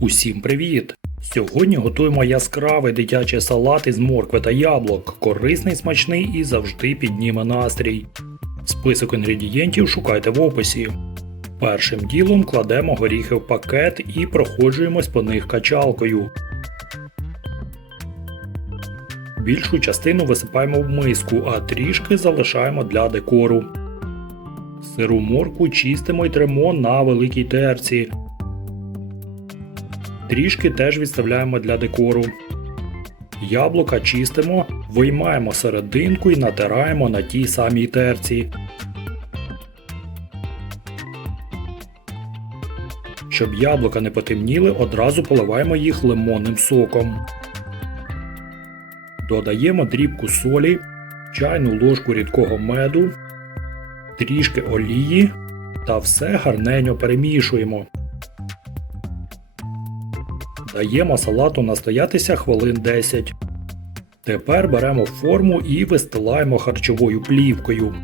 Усім привіт! Сьогодні готуємо яскравий дитячий салат із моркви та яблук, корисний, смачний і завжди підніме настрій. Список інгредієнтів шукайте в описі. Першим ділом кладемо горіхи в пакет і проходжуємось по них качалкою. Більшу частину висипаємо в миску, а трішки залишаємо для декору. Сиру моркву чистимо й тремо на великій терці. Трішки теж відставляємо для декору. Яблука чистимо, виймаємо серединку і натираємо на тій самій терці. Щоб яблука не потемніли, одразу поливаємо їх лимонним соком. Додаємо дрібку солі, чайну ложку рідкого меду, трішки олії та все гарненьо перемішуємо. Даємо салату настоятися хвилин 10. Тепер беремо форму і вистилаємо харчовою плівкою.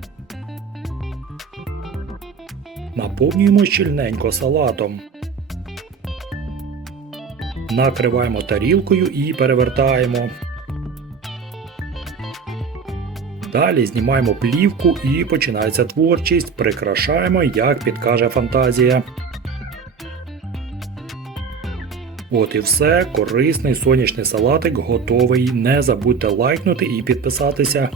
Наповнюємо щільненько салатом. Накриваємо тарілкою і перевертаємо. Далі знімаємо плівку і починається творчість. Прикрашаємо, як підкаже фантазія. От і все, корисний сонячний салатик готовий. Не забудьте лайкнути і підписатися.